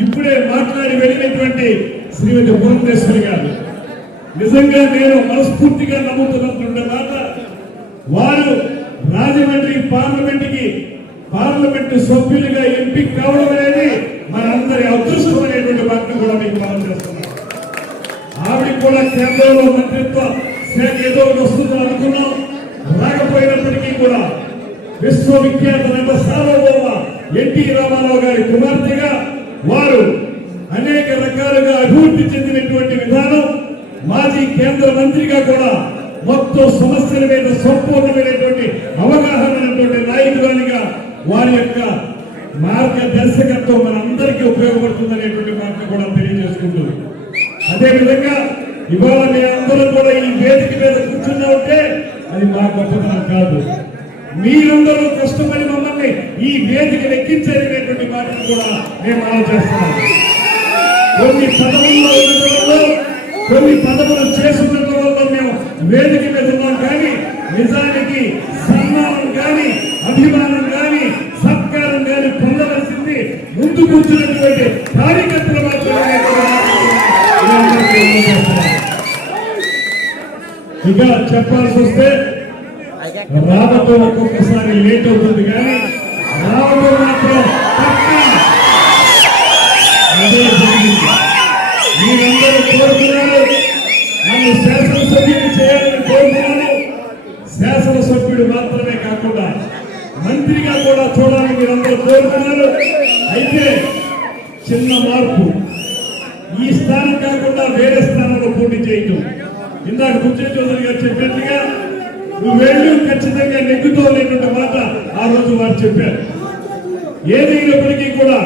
ఇప్పుడే మాట్లాడి వెళ్ళినటువంటి శ్రీమతి పురంధేశ్వరి గారు నిజంగా నేను మనస్ఫూర్తిగా నమ్ముతున్నటువంటి మాట, వారు రాజమండ్రి పార్లమెంటు సభ్యులుగా ఎంపిక కావడం అనేది మనందరి అదృష్టం అనేటువంటి మాటను కూడా మీకు మనం చేస్తున్నాం. ఆవిడ కూడా కేంద్రంలో మంత్రిత్వ శాఖ ఏదో వస్తుందని అనుకున్నాం. రాకపోయినప్పటికీ కూడా విశ్వవిఖ్యాత నట సార్వభౌమ ఎన్టీ రామారావు గారి కుమార్తెగా వారు అనేక రకాలుగా అభివృద్ధి చెందినటువంటి విధానం, మాజీ కేంద్ర మంత్రిగా కూడా మొత్తం సమస్యల మీద సంపూర్ణమైనటువంటి అవగాహన నాయకురాలిగా వారి యొక్క మార్గదర్శకత్వం మనందరికీ ఉపయోగపడుతుందనేటువంటి మాటను కూడా తెలియజేసుకుంటుంది. అదేవిధంగా ఇవాళ మేమందరం కూడా ఈ వేదిక మీద కూర్చున్నా ఉంటే అది మా గొప్పతనం కాదు, మీరందరూ కష్టపడి మమ్మల్ని ఈ వేదిక ఎక్కించేటటువంటి మాటను కూడా మేము ఆలోచిస్తున్నాము. కొన్ని పదవుల్లో ఉండటంలో కొన్ని పదవులు చేసుకున్న వల్ల మేము వేదిక మీద ఉన్నాం, కానీ నిజానికి సన్మానం కానీ అభిమానం కానీ సత్కారం కానీ పొందవలసింది ముందు కూర్చున్నటువంటి కార్యకర్తలు మాత్రమే. ఇక చెప్పాల్సి వస్తే రావటం ఒక్కొక్కసారి లేట్ అవుతుంది, కానీ రావటం మాత్రం అదే జరిగింది. మీరందరూ కోరుకున్నారు, నన్ను శాసనసభ్యులు చేయాలని కోరుకున్నాను. శాసనసభ్యుడు మాత్రమే కాకుండా మంత్రిగా కూడా చూడాలని మీరందరూ కోరుకున్నారు. అయితే చిన్న మార్పు, ఈ స్థానం కాకుండా వేరే స్థానంలో పోటీ చేయటం. ఇందాక బుజ్జయ్య చౌదరి గారు చెప్పినట్టుగా నువ్వు వెళ్ళు ఖచ్చితంగా నెగ్గుతో లేనటువంటి మాట ఆ రోజు వారు చెప్పారు. ఏదైనప్పటికీ కూడా